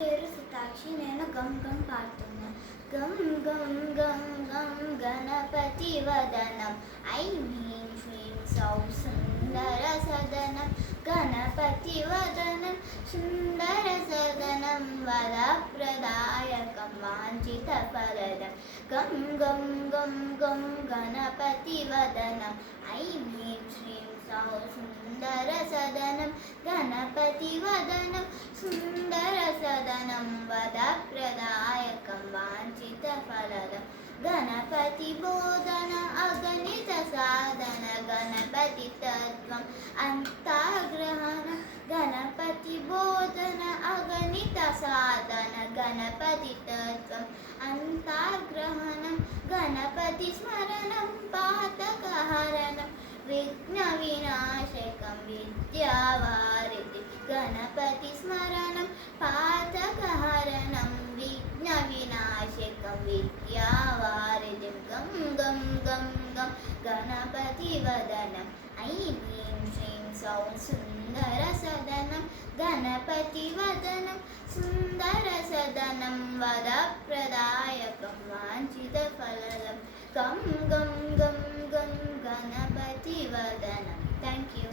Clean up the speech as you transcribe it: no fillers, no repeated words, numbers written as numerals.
పేరు సుతాక్షి. నేను గం గం పాడుతున్నా. గం గం గం గం గణపతి వదనం ఐం హ్రీం సౌ సుందర సదనం గణపతి వదనం సుందర సదనం వరప్రదాయకం వాంఛిత ఫలదం గం గం గం గం గణపతి వదనం ఐం హ్రీం సౌ సుందర సదనం గణపతి వదనం సుందర సదనం వరప్రదాయకం వాంఛిత ఫలదం గణపతి బోధన అగణిత సాధన గణపతి తత్వం అంతర్గ్రహణ గణపతి బోధన అగణిత సాధన గణపతి తత్వం అంతర్గ్రహణం గణపతి స్మరణం పాతకహరణం విఘ్న వినాశకం విద్యావారిధి గణపతి స్మరణం పాతకహరణం విఘ్న వినాశకం విద్యావారిధి గం గం గం గం గణపతి వదనం ఐం హ్రీం శ్రీం సౌ సుందర సదనం గణపతి వదనం సుందర సదనం వరప్రదాయకం వాంఛిత ఫలదం గం గం గం గం గణపతి వదనం. Thank you.